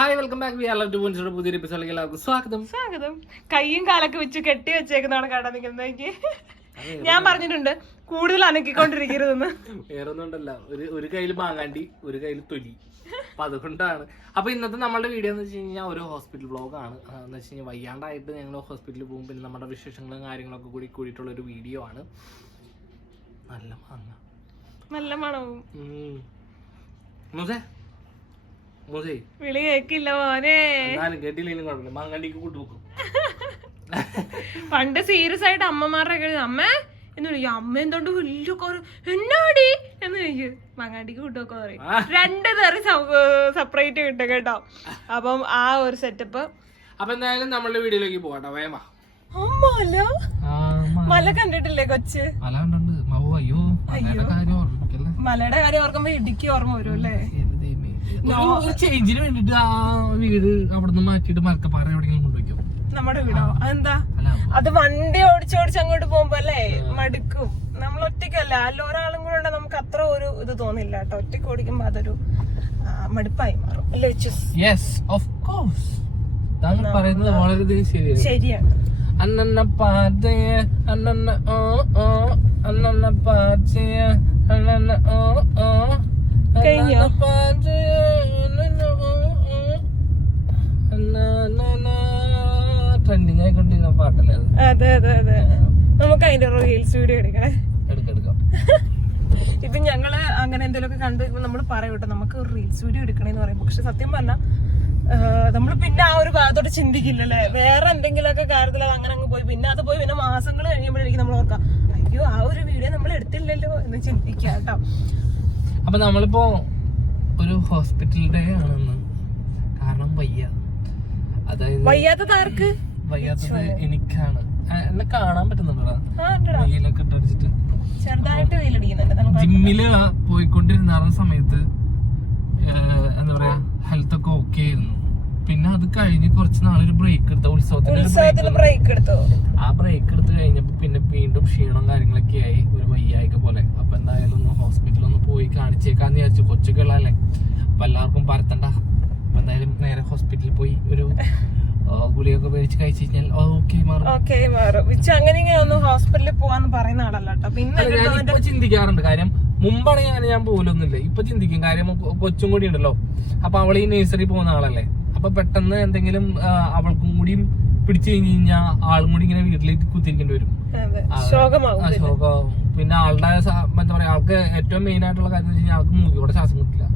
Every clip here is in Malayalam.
Hi welcome back we are two point പുതിയൊരു എപ്പിസോഡിലേക്ക് എല്ലാവർക്കും സ്വാഗതം. സ്വാഗതം. കൈയും കാലൊക്കെ വെച്ച് കെട്ടി വെച്ചേക്കുന്നതാണ് കാണാൻ നിൽക്കുന്നത് എനിക്ക്. ഞാൻ പറഞ്ഞിട്ടുണ്ട് കൂടുതൽ അനക്കിക്കൊണ്ടിരിക്കരുതെന്ന്. വേറെ ഒന്നും ഉണ്ടല്ല ഒരു ഒരു കയ്യിൽ മാങ്ങാണ്ടി ഒരു കയ്യിൽ തൊലി. അപ്പൊ അതുകൊണ്ടാണ്. അപ്പൊ ഇന്നത്തെ നമ്മുടെ വീഡിയോ എന്ന് വെച്ച് കഴിഞ്ഞാൽ ഒരു ഹോസ്പിറ്റൽ വ്ളോഗാണ് എന്ന് വെച്ച് കഴിഞ്ഞാൽ വയ്യാണ്ടായിട്ട് ഞങ്ങൾ ഹോസ്പിറ്റലിൽ പോകും. പിന്നെ നമ്മുടെ വിശേഷങ്ങളും കാര്യങ്ങളൊക്കെ കൂടി കൂടിയിട്ടുള്ള ഒരു വീഡിയോ ആണ്. നല്ല മാങ്ങ. നല്ല മണവും. വിളി കേക്കില്ല മോനെ. കേട്ടില്ലെങ്കിലും കുഴപ്പമില്ല. മാങ്ങാണ്ടിക്ക് കൂട്ടുവെക്കും പണ്ട് സീരിയസ് ആയിട്ട് അമ്മമാരുടെ കഴിഞ്ഞു അമ്മ എന്ന് വിളിക്കും അമ്മ എന്തുകൊണ്ട് വലിയ എന്നാടി? എന്ന് ചോദിക്കും. മങ്ങാണ്ടിക്ക് കൂട്ടുമൊക്കെ പറയും. രണ്ട് തെറി സെപ്പറേറ്റ് കിട്ടും കേട്ടോ. അപ്പം ആ ഒരു സെറ്റപ്പ് അപ്പൊ എന്തായാലും നമ്മളുടെ വീഡിയോയിലേക്ക് പോകട്ടോ വേമ മല? മല. കണ്ടിട്ടില്ലേ കൊച്ച്? മല കണ്ടിട്ടുണ്ട്. മാവോ അയ്യോ മലയുടെ കാര്യം ഓർമ്മിക്കല്ലേ? മലയുടെ കാര്യം ഓർക്കുമ്പോ ഇടുക്കി ഓർമ്മ വരും അല്ലേ? ഒരു- ചേഞ്ചിന് വേണ്ടിട്ട് ആ വീട് അവിടെ നിന്ന് മാറ്റിയിട്ട് മലക്കപ്പാറ എവിടെയെങ്കിലും കൊണ്ടുവയ്ക്കും നമ്മുടെ വീടോ? അതെന്താ? അത് വണ്ടി ഓടിച്ചോടിച്ച് അങ്ങോട്ട് പോകുമ്പോ അല്ലേ? മടുക്കും. നമ്മൾ ഒറ്റയ്ക്കല്ല? അല്ല ഒരാളും കൂടെ ഉണ്ടെങ്കിൽ നമുക്ക് അത്ര ഒരു ഇത് തോന്നില്ല കേട്ടോ. ഒറ്റയ്ക്ക് ഓടിക്കുമ്പോ അതൊരു മടുപ്പായി മാറും. അല്ലേ യെസ് ഓഫ് കോഴ്സ് താങ്കൾ പറയുന്നത് വളരെയധികം ശരിയാണ്. ശരിയാണ്. അന്നന്ന പാതയ അന്നന്ന ഓ ഓ. അന്നന്ന പാതയ അന്നന്ന ഓ ഓ. കഴിഞ്ഞോ? ട്രെൻഡിങ് ആയിക്കൊണ്ടിരുന്ന പാട്ടല്ലേ അത് അതെ അതെ നമുക്ക് അതിന്റെ റീൽസ് വീഡിയോ എടുക്കണേ ഇപ്പൊ ഞങ്ങൾ അങ്ങനെ എന്തെങ്കിലുമൊക്കെ കണ്ടു നമ്മൾ പറയൂട്ടോ നമുക്ക് ഒരു റീൽസ് വീഡിയോ എടുക്കണേന്ന് പറയും. പക്ഷെ സത്യം പറഞ്ഞാൽ നമ്മൾ പിന്നെ ആ ഒരു ഭാഗത്തോട്ട് ചിന്തിക്കില്ലല്ലേ? വേറെ എന്തെങ്കിലുമൊക്കെ കാര്യത്തിൽ അങ്ങനെ അങ്ങ് പോയി. പിന്നെ അത് പോയി പിന്നെ മാസങ്ങൾ കഴിയുമ്പോഴായിരിക്കും നമ്മൾ ഓർക്കാം അയ്യോ ആ ഒരു വീഡിയോ നമ്മൾ എടുത്തില്ലല്ലോ എന്ന് ചിന്തിക്കാം കേട്ടോ. അപ്പൊ നമ്മളിപ്പോ ഒരു ഹോസ്പിറ്റൽ ഡേ ആണെന്ന്. കാരണം വയ്യ. അതായത് വയ്യാത്തത് ആർക്ക്? വയ്യാത്തത് എനിക്കാണ്. എന്നെ കാണാൻ പറ്റുന്നുണ്ടോ. വെയിലൊക്കെ ഇട്ടടിച്ചിട്ട് ജിമ്മിൽ പോയിക്കൊണ്ടിരുന്ന സമയത്ത് എന്താ പറയാ ഹെൽത്ത് ഒക്കെ ഓക്കെ ആയിരുന്നു. പിന്നെ അത് കഴിഞ്ഞ് കുറച്ച് നാളൊരു ബ്രേക്ക് എടുത്ത ഉത്സവത്തിന് ബ്രേക്ക് എടുത്തു. ആ ബ്രേക്ക് എടുത്ത് കഴിഞ്ഞപ്പോ പിന്നെ വീണ്ടും ക്ഷീണം കാര്യങ്ങളൊക്കെ ആയി ഒരു വയ്യായിക പോലെ. അപ്പൊ എന്തായാലും ഒന്ന് ഹോസ്പിറ്റലിൽ ഒന്ന് പോയി കാണിച്ചേക്കാന്ന് വിചാരിച്ചു. കൊച്ചുകളല്ലേ അപ്പൊ എല്ലാവർക്കും പരത്തണ്ട. അപ്പൊ എന്തായാലും നേരെ ഹോസ്പിറ്റലിൽ പോയി ഒരു ഗുളിയൊക്കെ മേടിച്ച് കഴിച്ചു കഴിഞ്ഞാൽ ഓക്കെ മാറും. ഓക്കെ മാറും. അങ്ങനെ ഒന്ന് ഹോസ്പിറ്റലിൽ പോവാന്ന് പറയുന്ന ആളല്ല കേട്ടോ. പിന്നെ ചിന്തിക്കാറുണ്ട്. കാര്യം മുമ്പാണ് ഞാൻ ഞാൻ പോലൊന്നുമില്ല. ഇപ്പൊ ചിന്തിക്കും. കാര്യം കൊച്ചും കൂടി ഉണ്ടല്ലോ. അപ്പൊ അവൾ ഈ നേഴ്സറി പോകുന്ന ആളല്ലേ. അപ്പൊ പെട്ടെന്ന് എന്തെങ്കിലും അവൾക്കും കൂടിയും പിടിച്ചു കഴിഞ്ഞ് കഴിഞ്ഞാൽ ആളും കൂടി ഇങ്ങനെ വീട്ടിലേക്ക് കുത്തിരിക്കേണ്ടി വരും. ശോകമാവും പിന്നെ. ആളുടെ എന്താ പറയാ ആൾക്ക് ഏറ്റവും മെയിൻ ആയിട്ടുള്ള കാര്യം എന്ന് വെച്ച് കഴിഞ്ഞാൽ ആൾക്ക് മൂക്കിലൂടെ ശ്വാസം കിട്ടില്ല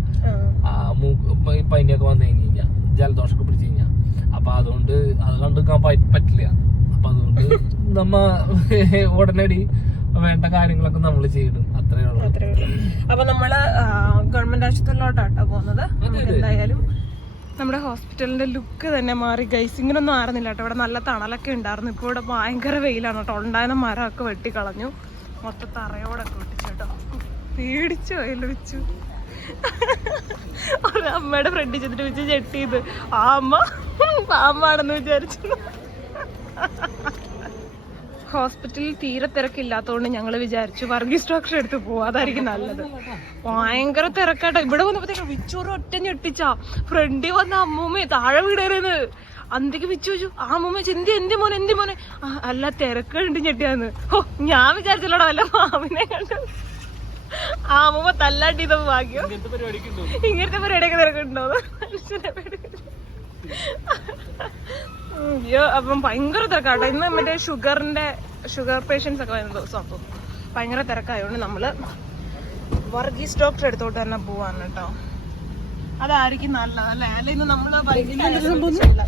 മൂക്ക് പനിയൊക്കെ വന്നു കഴിഞ്ഞ് കഴിഞ്ഞാൽ ജലദോഷമൊക്കെ പിടിച്ചു കഴിഞ്ഞാൽ അപ്പൊ അതുകൊണ്ട് അത് കണ്ടെടുക്കാൻ പറ്റില്ല. അപ്പൊ അതുകൊണ്ട് നമ്മ ഉടനടി വേണ്ട കാര്യങ്ങളൊക്കെ നമ്മൾ ചെയ്യണം. അത്രേ ഉള്ളൂ. അപ്പൊ നമ്മൾ ഗവൺമെന്റ് ആശുപത്രിയിലോട്ടാട്ടോ പോകുന്നത്. എന്തായാലും നമ്മുടെ ഹോസ്പിറ്റലിന്റെ ലുക്ക് തന്നെ മാറി. ഗൈസ് ഇങ്ങനൊന്നും ആയിരുന്നില്ല കേട്ടോ. ഇവിടെ നല്ല തണലൊക്കെ ഉണ്ടായിരുന്നു. ഇപ്പോൾ ഇവിടെ ഭയങ്കര വെയിലാണ് കേട്ടോ. ഉണ്ടായിരുന്ന മരമൊക്കെ വെട്ടിക്കളഞ്ഞു. മൊത്തം തറയോടൊക്കെ ഒട്ടിച്ചു കേട്ടോ. പേടിച്ചു വെച്ചു. ഒരു അമ്മയുടെ ഫ്രണ്ടിൽ ചെന്നിട്ട് വെച്ച് ചെട്ടിയത് ആ അമ്മ പാമ്പാണെന്ന് വിചാരിച്ചു. ഹോസ്പിറ്റലിൽ തീരെ തിരക്കില്ലാത്തതുകൊണ്ട് ഞങ്ങൾ വിചാരിച്ചു വർഗീസ് ഡോക്ടറെ എടുത്ത് പോവാ. അതായിരിക്കും നല്ലത്. ഭയങ്കര തിരക്കാട്ടോ. ഇവിടെ വന്നപ്പോഴത്തേക്ക് വിച്ചൂറ് ഒറ്റ ഞെട്ടിച്ചാ. ഫ്രണ്ടിൽ വന്ന അമ്മൂമ്മ താഴെ വീടേന്ന് അന്തിക്ക് വിച്ചു വെച്ചു ആ അമ്മൂമ്മ എന്തി എന്തി മോനെ എന്തി മോനെ? അല്ല തിരക്കുണ്ട് ഞെട്ടിയാന്ന്. ഓ ഞാൻ വിചാരിച്ചല്ലോടാ വല്ല മാമിനെ കണ്ടു. ആ അമ്മൂമ്മ തല്ലാട്ടിയതപ്പോ ഭാഗ്യം ഇങ്ങനത്തെ പരിപാടിയൊക്കെ തിരക്കുണ്ടോ? മനുഷ്യനെ അപ്പം ഭയങ്കര തിരക്കാട്ടോ. ഇന്ന് മറ്റേ ഷുഗറിന്റെ ഷുഗർ പേഷ്യൻസ് ഒക്കെ വരുന്ന ദിവസം അപ്പം ഭയങ്കര തിരക്കായതുകൊണ്ട് നമ്മൾ വർഗീസ് ഡോക്ടറെ അടുത്തോട്ട് തന്നെ പോവാണ് കേട്ടോ. അതായിരിക്കും നല്ലത് അല്ലെ? അല്ല ഇന്ന് നമ്മൾ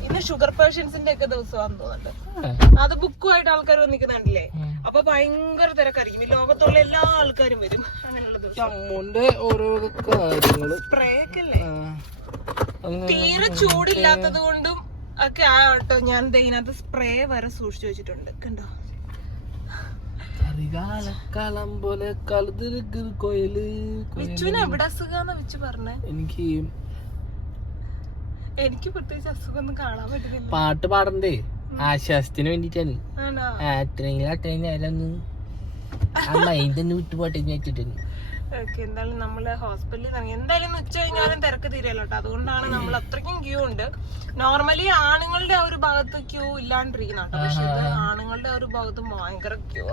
ഇന്ന് ഷുഗർ പേഷ്യൻസിന്റെ ഒക്കെ ദിവസമാണെന്ന് തോന്നുന്നുണ്ട്. അത് ബുക്കുമായിട്ട് ആൾക്കാർ വന്നിക്കുന്നുണ്ടല്ലേ അപ്പൊ ഭയങ്കര തിരക്കായിരിക്കും. ഈ ലോകത്തുള്ള എല്ലാ ആൾക്കാരും വരും അങ്ങനെയുള്ള ദിവസം. ഓരോ സ്പ്രേ ഒക്കെ അല്ലേ? തീരെ ചൂടില്ലാത്തത് കൊണ്ടും ഒക്കെ ആ കേട്ടോ ഞാൻ ഇതിനകത്ത് സ്പ്രേ വരെ സൂക്ഷിച്ചു വെച്ചിട്ടുണ്ട് കണ്ടോ? എനിക്ക് എനിക്ക് പ്രത്യേകിച്ച് അസുഖം കാണാൻ പറ്റുന്നില്ല. പാട്ട് പാടണ്ടേ? ആശ്വാസത്തിന് വേണ്ടിട്ടാണ്. അത്രയെങ്കിലും അത്രയും നേരം ആ മൈൻഡ് ഒന്ന് വിട്ടുപോട്ടെ വെച്ചിട്ടുണ്ട് ഓക്കെ എന്തായാലും നമ്മൾ ഹോസ്പിറ്റലിൽ ഇറങ്ങി. എന്തായാലും ഉച്ച കഴിഞ്ഞാലും തിരക്ക് തീരല്ലോ കേട്ടോ അതുകൊണ്ടാണ് നമ്മൾ അത്രയ്ക്കും ക്യൂ ഉണ്ട്. നോർമലി ആണുങ്ങളുടെ ആ ഒരു ഭാഗത്ത് ക്യൂ ഇല്ലാണ്ടിരിക്കുന്ന കേട്ടോ. പക്ഷെ ഇത് ആണുങ്ങളുടെ ആ ഒരു ഭാഗത്ത് ഭയങ്കര ക്യൂ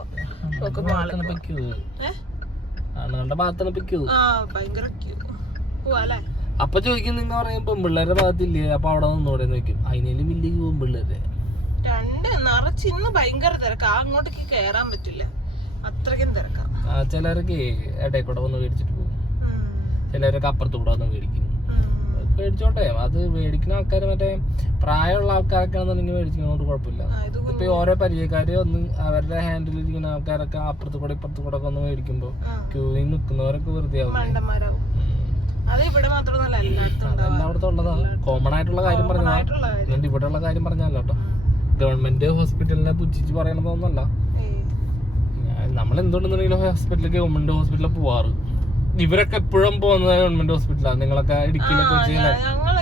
ആണുങ്ങളുടെ ഭാഗത്താണ് ക്യൂ ആ ഭയങ്കര ക്യൂ പോവാല്ലേ അപ്പൊ ചോദിക്കും നിങ്ങൾ പറയും പെമ്പിള്ളേരുടെ ഭാഗത്തില്ലേ? അപ്പൊ അവിടെ നിന്നോടെ നോക്കും അതിനേലും വലിയ ക്യൂ പെമ്പിള്ളേരെ. രണ്ട് നിറച്ച് ഇന്ന് ഭയങ്കര തിരക്കാ. അങ്ങോട്ടേക്ക് കേറാൻ പറ്റില്ല. അത്രയ്ക്കും തിരക്കാ. ചിലർക്ക് ഇടയിൽ കൂടെ വന്ന് മേടിച്ചിട്ട് പോകും. ചിലർക്ക് ചിലരൊക്കെ അപ്പുറത്ത് കൂടെ വന്ന് മേടിക്കും. മേടിച്ചോട്ടെ അത് മേടിക്കുന്ന ആൾക്കാർ മറ്റേ പ്രായമുള്ള ആൾക്കാരൊക്കെ ആണെന്നുണ്ടെങ്കിൽ മേടിക്കുന്നതുകൊണ്ട് കുഴപ്പമില്ല. ഇപ്പൊ ഓരോ പരിചയക്കാര് ഒന്ന് അവരുടെ ഹാൻഡിൽ ഇരിക്കുന്ന ആൾക്കാരൊക്കെ അപ്പുറത്ത് കൂടെ ഇപ്പുറത്ത് കൂടെ ഒക്കെ ഒന്ന് മേടിക്കുമ്പോ. ക്യൂവിൽ നിൽക്കുന്നവരൊക്കെ വെറുതെ ആവും. എല്ലായിടത്തും ഉള്ളതാ. കോമൺ ആയിട്ടുള്ള കാര്യം പറഞ്ഞാൽ ഇവിടെ ഉള്ള കാര്യം. പറഞ്ഞല്ലോ കേട്ടോ ഗവൺമെന്റ് ഹോസ്പിറ്റലിനെ പുച്ഛിച്ച് പറയണതൊന്നല്ല. നമ്മൾ എന്തുകൊണ്ടെന്നുണ്ടെങ്കിലും ഹോസ്പിറ്റലിൽ ഗവൺമെന്റ് ഹോസ്പിറ്റലിൽ പോവാറ്. ഇവരൊക്കെ എപ്പോഴും പോകുന്നത് ഗവൺമെന്റ് ഹോസ്പിറ്റലാണ് നിങ്ങളൊക്കെ ഇടുക്കിയിലൊക്കെ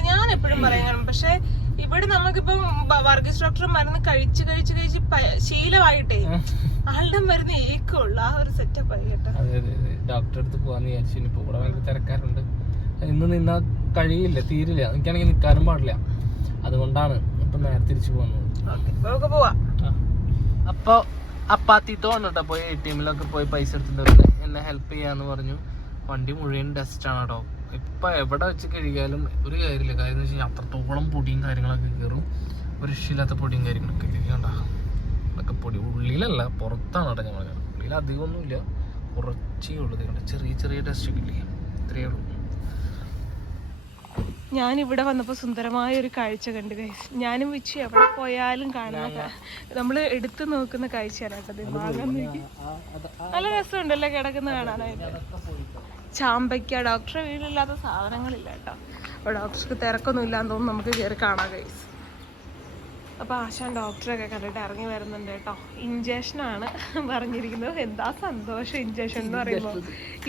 ഞാൻ എപ്പോഴും പക്ഷെ ഇവിടെ നമുക്കിപ്പം വർഗീസ് ഡോക്ടർ മരുന്ന് കഴിച്ച് കഴിച്ച് കഴിച്ച് ശീലമായിട്ടേ ആളുടെ മരുന്ന് ഏക്കുള്ളൂ. ആ ഒരു സെറ്റപ്പ് ആയി കേട്ടോ. ഡോക്ടറെ അടുത്ത് പോവാന്ന് വിചാരിച്ചു ഇനിയിപ്പോ ഇവിടെ ഭയങ്കര തിരക്കാരുണ്ട് ഇന്ന് നിന്നാ കഴിയില്ല തീരില്ല. എനിക്കാണെങ്കിൽ നിൽക്കാനും പാടില്ല. അതുകൊണ്ടാണ് ഇപ്പൊ നേരെ തിരിച്ചു പോകുന്നത്. ഓക്കെ നമുക്ക് പോവാ. അപ്പൊ അപ്പാത്തിത്തോ കേട്ടോ പോയി എ ടി എമ്മിലൊക്കെ പോയി പൈസ എടുത്തിട്ട് എന്നെ ഹെൽപ്പ് ചെയ്യാന്ന് പറഞ്ഞു. വണ്ടി മുഴുവൻ ഡസ്റ്റ് ആണ് കേട്ടോ ഇപ്പൊ എവിടെ വെച്ച് കഴുകിയാലും ഒരു കാര്യമില്ല. കാര്യം എന്ന് വെച്ച് കഴിഞ്ഞാൽ അത്രത്തോളം പൊടിയും കാര്യങ്ങളൊക്കെ കയറും. ഒരു രക്ഷയില്ലാത്ത പൊടിയും കാര്യങ്ങളൊക്കെ കണ്ട? അതൊക്കെ പൊടി. ഉള്ളിലല്ല പുറത്താണ് കേട്ടോ ഞങ്ങൾ ഉള്ളിൽ അധികമൊന്നുമില്ല കുറച്ചേ ഉള്ളൂ. ചെറിയ ചെറിയ ഡസ്റ്റ് ഒക്കെ ഇല്ലേ? ഇത്രയേ ഉള്ളൂ. ഞാൻ ഇവിടെ വന്നപ്പോൾ സുന്ദരമായ ഒരു കാഴ്ച കണ്ടു ഗൈസ് ഞാനും വിച്ചു എവിടെ പോയാലും കാണുന്ന നമ്മൾ നമ്മൾ എടുത്തു നോക്കുന്ന കാഴ്ചയാണ് കേട്ടത് മാങ്ങ നോക്കി. നല്ല രസമുണ്ടല്ലേ കിടക്കുന്ന കാണാനായിട്ട്. ചാമ്പയ്ക്ക ഡോക്ടറെ വീട്ടിലില്ലാത്ത സാധനങ്ങളില്ല കേട്ടോ. അപ്പോൾ ഡോക്ടർക്ക് തിരക്കൊന്നും ഇല്ലാന്ന് തോന്നുന്നു നമുക്ക് കയറി കാണാം ഗൈസ് അപ്പോൾ ആശാൻ ഡോക്ടറൊക്കെ കണ്ടിട്ട് ഇറങ്ങി വരുന്നുണ്ട് കേട്ടോ. ഇഞ്ചക്ഷനാണ് പറഞ്ഞിരിക്കുന്നത്. എന്താ സന്തോഷം ഇഞ്ചക്ഷൻ എന്ന് പറയുമ്പോൾ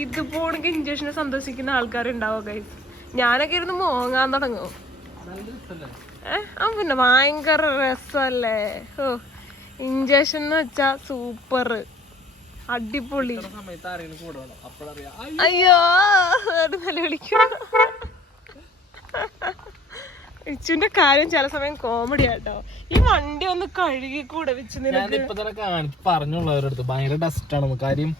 ഇതുപോണെങ്കിൽ ഇഞ്ചക്ഷന് സന്തോഷിക്കുന്ന ആൾക്കാരുണ്ടാവും ഗൈസ് ഞാനൊക്കെ ഇരുന്ന് മോങ്ങാൻ തുടങ്ങും. ഏഹ് ആ പിന്നെ ഭയങ്കര രസമല്ലേ? ഓ ഇഞ്ചക്ഷൻ എന്ന് വെച്ചാ സൂപ്പർ അടിപൊളി. അയ്യോ അത് നല്ല വിളിക്കും ഇച്ചുവിന്റെ കാര്യം ചില സമയം കോമഡി ആട്ടോ. ഈ വണ്ടി ഒന്ന് കഴുകി കൂടെ വെച്ച് നിനക്ക്? ഞാനിപ്പോ തന്നെ കാണിച്ച് പറഞ്ഞുള്ളവരുടെ അടുത്ത് ഭയങ്കര ഡസ്റ്റ് ആണ്. കാര്യം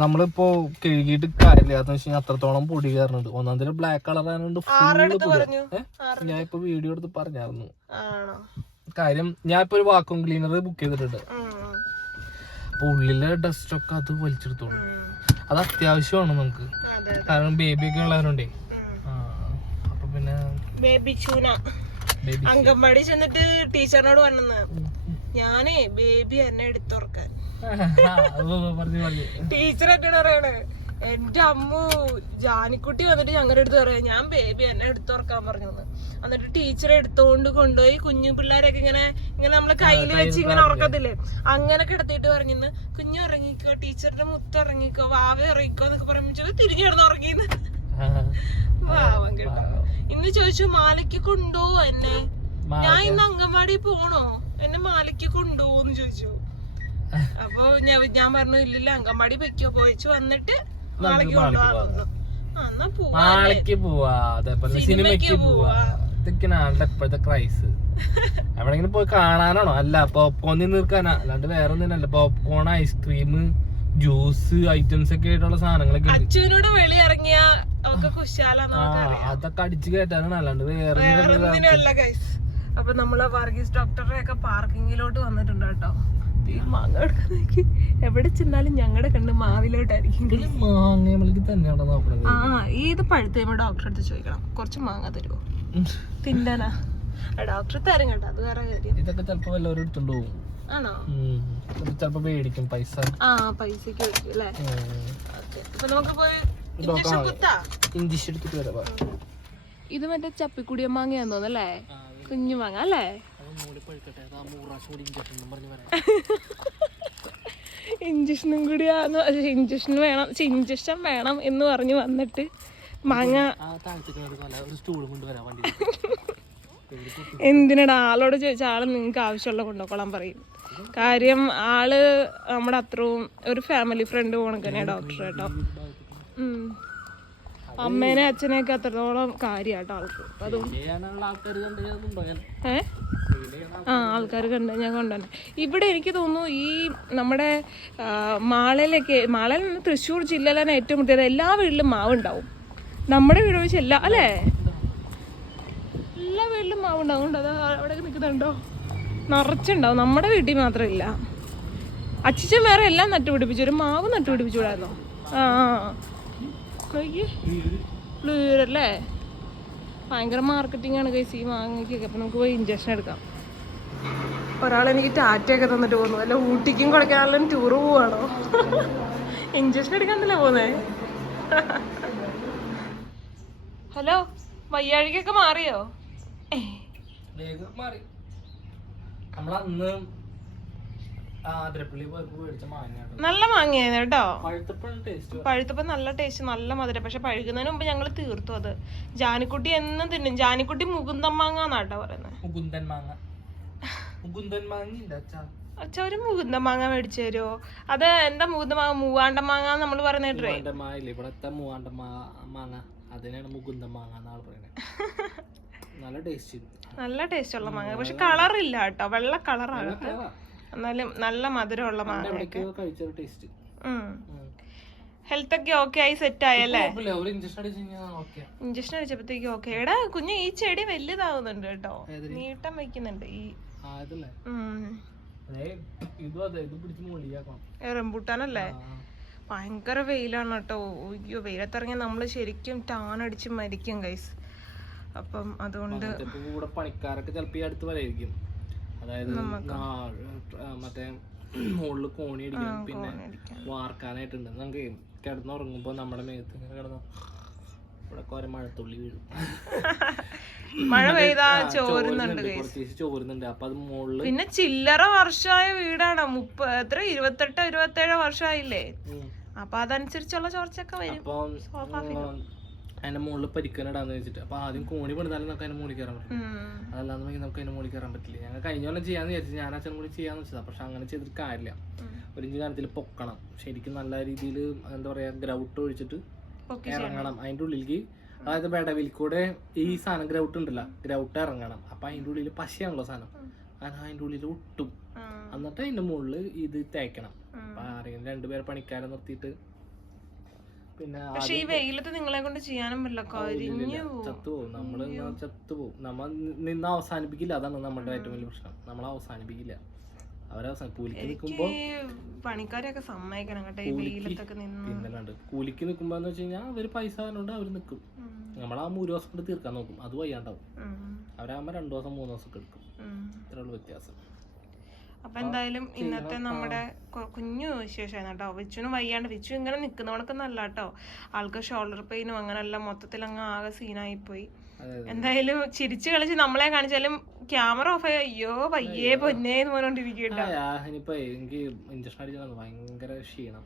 നമ്മളിപ്പോ കഴുകിയിട്ട് കാര്യമില്ല. അതെന്ന് വെച്ച് കഴിഞ്ഞാൽ അത്രത്തോളം പൊടി കയറുന്നുണ്ട്. ഒന്നാം തരം ബ്ലാക്ക് കളർ ആയതുകൊണ്ട് ഫുള്ള് ഞാൻ ഇപ്പൊ വീഡിയോ എടുത്ത് പറഞ്ഞായിരുന്നു. കാര്യം ഞാൻ ഇപ്പൊ ഒരു വാക്വം ക്ലീനർ ബുക്ക് ചെയ്തിട്ടുണ്ട്. അപ്പൊ ഉള്ളിലെ ഡസ്റ്റ് ഒക്കെ അത് വലിച്ചെടുത്തോളൂ. അത് അത്യാവശ്യമാണ് നമുക്ക്. കാരണം ബേബി ഒക്കെ ഉള്ളവരുണ്ടേ. അപ്പൊ പിന്നെ ബേബി ചൂന അംഗൻവാടി ചെന്നിട്ട് ടീച്ചറിനോട് പറഞ്ഞത് ഞാനേ ബേബി എന്നെ എടുത്തുറക്കാൻ. ടീച്ചർ എന്നോട് പറയണേ എന്റെ അമ്മു ജാനിക്കുട്ടി വന്നിട്ട് ഞങ്ങളുടെ അടുത്ത് പറയാം ഞാൻ ബേബി എന്നെ എടുത്തുറക്കാൻ പറഞ്ഞു എന്ന്. എന്നിട്ട് ടീച്ചറെ എടുത്തോണ്ട് കൊണ്ടുപോയി കുഞ്ഞു പിള്ളേരൊക്കെ ഇങ്ങനെ ഇങ്ങനെ നമ്മളെ കയ്യിൽ വെച്ച് ഇങ്ങനെ ഉറക്കത്തില്ലേ? അങ്ങനെ കിടത്തിയിട്ട് പറഞ്ഞിന്ന് കുഞ്ഞു ഇറങ്ങിക്കോ ടീച്ചറിന്റെ മുത്ത് ഇറങ്ങിക്കോ വാവ ഇറങ്ങിക്കോ എന്നൊക്കെ പറയുമ്പോ തിരിഞ്ഞു കിടന്ന് ഉറങ്ങിന്ന്. വാവൻ കേട്ടോ. ഇന്ന് ചോദിച്ചു മാലയ്ക്ക് കൊണ്ടുപോവോ എന്നെ? ഞാൻ ഇന്ന് അംഗൻവാടി പോണോ? എന്നെ മാലയ്ക്ക് കൊണ്ടുപോന്ന് ചോദിച്ചു. അപ്പൊ ഞാൻ പറഞ്ഞു ഇല്ലില്ല അങ്കമാടി പൊയ്ക്കോ പോയിച്ചു വന്നിട്ട് പോവാ. അതേപോലെ സിനിമയ്ക്ക് പോവാ. ഇതൊക്കെയാണ് ആളുടെ ഇപ്പോഴത്തെ ക്രൈസ്. എവിടെങ്കിലും പോയി കാണാനാണോ? അല്ല പോപ്കോൺ നിർക്കാനാ അല്ലാണ്ട് വേറെ ഒന്നിനല്ല popcorn ice cream juice items ഒക്കെ ആയിട്ടുള്ള സാധനങ്ങളൊക്കെ അച്ഛനോട് വെളി ഇറങ്ങിയ അതൊക്കെ അടിച്ചു കയറ്റാനാണ് അല്ലാണ്ട് വേറെ അപ്പൊ നമ്മൾ വർഗീസ് ഡോക്ടറെ ഒക്കെ പാർക്കിങ്ങിലോട്ട് വന്നിട്ടുണ്ട് കേട്ടോ. മാങ്ങ എവിടെ ചെന്നാലും ഞങ്ങളുടെ കണ്ണ് മാവിലോട്ടായിരിക്കും. ഏത് മാങ്ങ നമ്മൾക്ക് തന്നെയാണ് നോക്കണത്? ആ ഈ ഇത് പഴുത്ത് നമ്മൾ ഡോക്ടറെ അടുത്ത് ചോദിക്കണം. കുറച്ച് മാങ്ങ തരുമോ. തിന്നാനാ ഡോക്ടർ തരം കേട്ടോ അത് വേറെ കാര്യം. ഇതൊക്കെ ചിലപ്പോ വല്ലവരും എടുത്തോണ്ട് പോകും. ആണോ? ചിലപ്പോ മേടിക്കും പൈസ. ആ പൈസക്ക് വെക്കും അല്ലേ? ഉം. ഓക്കെ. അപ്പൊ നമുക്ക് പോയി ഇഞ്ചക്ഷൻ കുത്താ. ഇഞ്ചിഷ് എടുത്തിട്ട് വരാം. ഇത് മറ്റേ ചപ്പിക്കുടിയ മാങ്ങയാന്ന് തോന്നല്ലേ കുഞ്ഞു മാങ്ങ അല്ലേ? ഇഞ്ചക്ഷനും കൂടി ഇഞ്ചക്ഷൻ വേണം. ഇഞ്ചക്ഷൻ വേണം എന്ന് പറഞ്ഞ് വന്നിട്ട് മാങ്ങ എന്തിനടാ? ആളോട് ചോദിച്ചാൽ ആൾ നിങ്ങൾക്ക് ആവശ്യമുള്ള കൊണ്ടുപോക്കോളാൻ പറയും. കാര്യം ആൾ നമ്മുടെ അത്രയും ഒരു ഫാമിലി ഫ്രണ്ട് പോണക്കന്നെ ഡോക്ടർ കേട്ടോ ഉം. അമ്മേനെ അച്ഛനെയൊക്കെ അത്രത്തോളം കാര്യാട്ടോ ആൾക്ക്. അതും ആ ആൾക്കാർ കണ്ട് ഞാൻ കൊണ്ടുവന്നെ. ഇവിടെ എനിക്ക് തോന്നുന്നു ഈ നമ്മുടെ മാളയിലൊക്കെ മാളയിൽ നിന്ന് തൃശ്ശൂർ ജില്ലയിലാണ് ഏറ്റവും കൂടുതൽ എല്ലാ വീട്ടിലും മാവ് ഉണ്ടാവും നമ്മുടെ വീട് വെച്ച് എല്ലാ അല്ലേ? എല്ലാ വീട്ടിലും മാവ് ഉണ്ടാവും അത് അവിടെ നിൽക്കുന്നുണ്ടോ നിറച്ചുണ്ടാവും. നമ്മുടെ വീട്ടിൽ മാത്രമില്ല. അച്ഛൻ വേറെ എല്ലാം നട്ടുപിടിപ്പിച്ചു. ഒരു മാവ് നട്ടുപിടിപ്പിച്ചുകൂടായിരുന്നോ ആ ആ. നോക്കി ബ്ലൂരല്ലേ ഭയങ്കര മാർക്കറ്റിംഗ് ആണ് കൈസ് ഈ മാങ്ങയ്ക്കൊക്കെ. അപ്പം നമുക്ക് പോയി ഇഞ്ചക്ഷൻ എടുക്കാം. ഒരാൾ എനിക്ക് ടാറ്റയൊക്കെ തന്നിട്ട് പോകുന്നു അല്ല ഊട്ടിക്കും കൊടക്കാനെല്ലാം ടൂർ പോവാണോ? ഇഞ്ചക്ഷൻ എടുക്കാണ്ടല്ലേ പോന്നേ? ഹലോ വയ്യാഴികൊക്കെ മാറിയോ? മാറി. നമ്മളന്ന് ആതിരപ്പള്ളി പോയപ്പോ മേടിച്ച മാങ്ങ നല്ല മാങ്ങയായിരുന്നു കേട്ടോ. പഴുത്തപ്പം നല്ല ടേസ്റ്റ് നല്ല മധുരം. പക്ഷെ പഴുകുന്നതിന് മുമ്പ് ഞങ്ങൾ തീർത്തു അത്. ജാനിക്കുട്ടി എന്നും തിന്നും. ജാനിക്കുട്ടി മുകുന്ദൻ മാങ്ങ എന്നാട്ടോ പറയുന്നത് മുകുന്ദൻ മാങ്ങ. മുകുന്ദൻ മാങ്ങ അച്ഛാ? അച്ഛ ഒരു മുകുന്ദ മാങ്ങ മേടിച്ചു തരുമോ അത് എന്താ മുകുന്ദ മാങ്ങ? മൂവാണ്ട മാങ്ങ നമ്മൾ പറയുന്ന ഇവിടത്തെ മൂവാണ്ട മാങ്ങ. അതിനാണ് മാങ്ങ എന്നാണ് പറയുന്നത് നല്ല ടേസ്റ്റ് നല്ല ടേസ്റ്റ് ഉള്ള മാങ്ങ. പക്ഷെ കളർ ഇല്ല കേട്ടോ. വെള്ള കളറാണ് എന്നാലും നല്ല മധുരമുള്ള ടേസ്റ്റ് ഹെൽത്ത് ഒക്കെ ഓക്കെ ആയി സെറ്റ് ആയല്ലേ ഇഞ്ചക്ഷൻ അടിച്ചപ്പോഴത്തേക്ക് ഓക്കെ എടാ കുഞ്ഞു ഈ ചെടി വലുതാവുന്നുണ്ട് കേട്ടോ. നീട്ടം വെക്കുന്നുണ്ട് ഈ റംബൂട്ടാനല്ലേ? ഭയങ്കര വെയിലാണ് കേട്ടോ. അയ്യോ വെയിലത്തിറങ്ങി നമ്മൾ ശരിക്കും ടാൻ അടിച്ച് മരിക്കും ഗൈസ് അപ്പം അതുകൊണ്ട് പണിക്കാരൊക്കെ ചിലപ്പോ ഈ അടുത്ത് വരായിരിക്കും. അതായത് മറ്റേ മുകളിൽ കോണി അടിക്കണം പിന്നെ. വാർക്കാനായിട്ടുണ്ട്. നമുക്ക് കിടന്നുറങ്ങുമ്പോ നമ്മുടെ മേത്ത് ഇങ്ങനെ കിടന്നു ഇവിടെ കുറെ മഴത്തുള്ളി വീഴും. മഴ പെയ്താ ചോരുന്നുണ്ട് ചോരുന്നുണ്ട് അപ്പൊ അത് മുകളിൽ പിന്നെ ചില്ലറ വർഷമായ വീടാണ്. മുപ്പ എത്ര? ഇരുപത്തെട്ടോ ഇരുപത്തേഴോ വർഷമായില്ലേ. അപ്പൊ അതനുസരിച്ചുള്ള ചോർച്ചയൊക്കെ വരും. അതിന്റെ മുകളിൽ പരിക്കനിടാന്ന് വെച്ചിട്ട്. അപ്പൊ ആദ്യം കോണി പണിതാലും നമുക്ക് അതിന്റെ മുകളിൽ കയറാൻ പറ്റും. അതല്ലാന്നുണ്ടെങ്കിൽ നമുക്ക് അതിന്റെ മുകളിൽ കയറാൻ പറ്റില്ല. ഞങ്ങൾ കഴിഞ്ഞ കൊല്ലം ചെയ്യാന്ന് വിചാരിച്ചു ഞാൻ അച്ഛനും കൂടി ചെയ്യാന്ന് വെച്ചതാ. പക്ഷെ അങ്ങനെ ചെയ്തിട്ട് കാര്യമില്ല. ഒരു ഇഞ്ച് പൊക്കണം. ശരിക്കും നല്ല രീതിയിൽ എന്താ പറയാ ഗ്രൗട്ട് ഒഴിച്ചിട്ട് ഇറങ്ങണം. അതിന്റെ ഉള്ളിലേക്ക് അതായത് ബെഡവിൽ കൂടെ ഈ സാധനം ഗ്രൗട്ട് ഉണ്ടല്ല ഗ്രൗട്ട് ഇറങ്ങണം. അപ്പൊ അതിന്റെ ഉള്ളിൽ പശയാണല്ലോ സാധനം. കാരണം അതിന്റെ ഉള്ളിൽ ഒട്ടും. എന്നിട്ട് അതിന്റെ മുകളിൽ ഇത് തേക്കണം. അപ്പൊ ആരെങ്കിലും രണ്ടുപേരെ പണിക്കാരെ നിർത്തിയിട്ട് പിന്നെ പക്ഷെ ഈ വെയിലത്ത് നിങ്ങളെ കൊണ്ട് ചെയ്യാനും പറ്റില്ല. കരിഞ്ഞു. ചത്തുപോകും നമ്മൾ ചത്തുപോകും നമ്മൾ നിന്ന് അവസാനിപ്പിക്കില്ല. അതാണ് നമ്മുടെ ഏറ്റവും വലിയ പ്രശ്നം. നമ്മൾ അവസാനിപ്പിക്കില്ല. അവരവസാനം കൂലിക്ക് നിൽക്കുമ്പോ ഈ പണിക്കാരെയൊക്കെ സമ്മതിക്കണം കേട്ടോ ഈ വെയിലത്തൊക്കെ നിന്ന്. പിന്നല്ലാണ്ട് കൂലിക്ക് നിൽക്കുമ്പോ എന്ന് വെച്ച് കഴിഞ്ഞാൽ അവർ പൈസ അവർ നിൽക്കും. നമ്മളാ മൂന്ന് ദിവസം കൊണ്ട് തീർക്കാൻ നോക്കും. അത് വയ്യാണ്ടാവും. അവരാകുമ്പോ രണ്ടു ദിവസം മൂന്ന് ദിവസം ഒക്കെ എടുക്കും ഇത്രയുള്ള വ്യത്യാസം. അപ്പൊ എന്തായാലും ഇന്നത്തെ നമ്മുടെ കുഞ്ഞു വിശേഷമാണ് കേട്ടോ. വിച്ചുനും വയ്യാണ്ട് വിച്ചു ഇങ്ങനെ നിൽക്കുന്നവണക്ക് നല്ല കേട്ടോ. ആൾക്ക് ഷോൾഡർ പെയിനും അങ്ങനെല്ലാം മൊത്തത്തിൽ അങ്ങ് ആകെ സീനായി പോയി എന്തായാലും ചിരിച്ചു കളിച്ച് നമ്മളെ കാണിച്ചാലും ക്യാമറ ഓഫ് ആയി. അയ്യോ വയ്യേ പൊന്നേന്ന് പറഞ്ഞോണ്ടിരിക്കട്ടോ എനിക്ക് ഇഞ്ചക്ഷൻ അടിച്ചാൽ ഭയങ്കര ക്ഷീണം.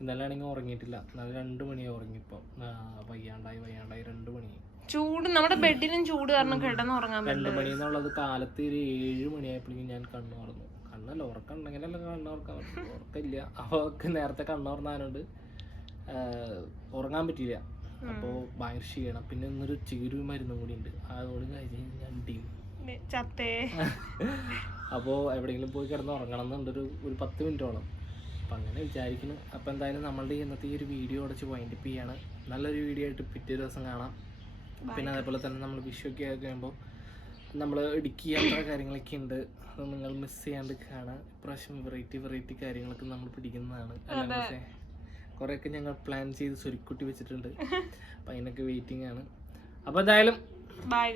ഇന്നലെ ആണെങ്കിൽ ഉറങ്ങിയിട്ടില്ല. ഇന്നലെ രണ്ട് മണിയായി ഉറങ്ങിയപ്പോ. ആ, വയ്യാണ്ടായി വയ്യാണ്ടായി രണ്ട് മണിയായി ചൂട് നമ്മുടെ ബെഡിനും ചൂട് കാരണം കിടന്ന് ഉറങ്ങാൻ രണ്ട് മണി എന്നുള്ളത് കാലത്ത് ഒരു ഏഴ് മണിയായപ്പോഴേക്കും ഞാൻ കണ്ണു തുറന്നു. കണ്ണല്ല ഉറക്കം ഉണ്ടെങ്കിലല്ല കണ്ണു തുറക്കാൻ പറ്റും. ഉറക്കമില്ല അപ്പോൾ നേരത്തെ കണ്ണു തുറന്നാലുണ്ട്. ഉറങ്ങാൻ പറ്റിയില്ല. അപ്പോൾ ഭയങ്കര ക്ഷീണം. പിന്നെ ഇന്നൊരു ചീരു മരുന്നും കൂടി ഉണ്ട്. അതോട് കഴിച്ച് ഞാൻ ടീം ചത്തേ. അപ്പോൾ എവിടെയെങ്കിലും പോയി കിടന്ന് ഉറങ്ങണം എന്നുണ്ടൊരു ഒരു പത്ത് മിനിറ്റോളം അപ്പം അങ്ങനെ വിചാരിക്കുന്നു. അപ്പോൾ എന്തായാലും നമ്മളുടെ ഇന്നത്തെ ഈ ഒരു വീഡിയോ അടച്ച് വൈൻഡപ്പ് ചെയ്യാണ്. നല്ലൊരു വീഡിയോ ആയിട്ട് പിറ്റേ ദിവസം കാണാം. പിന്നെ അതേപോലെ തന്നെ നമ്മൾ വിഷുവൊക്കെ കഴിയുമ്പോൾ നമ്മൾ ഇടുക്കി യാത്ര കാര്യങ്ങളൊക്കെ ഉണ്ട്. അത് നിങ്ങൾ മിസ് ചെയ്യാണ്ട് കാണാം ഇപ്രാവശ്യം വെറൈറ്റി വെറൈറ്റി കാര്യങ്ങളൊക്കെ നമ്മൾ പിടിക്കുന്നതാണ്. അല്ലാതെ കുറേയൊക്കെ ഞങ്ങൾ പ്ലാൻ ചെയ്ത് സ്വരുക്കുട്ടി വെച്ചിട്ടുണ്ട്. അപ്പം അതിനൊക്കെ വെയിറ്റിംഗ് ആണ്. അപ്പോൾ എന്തായാലും ബൈ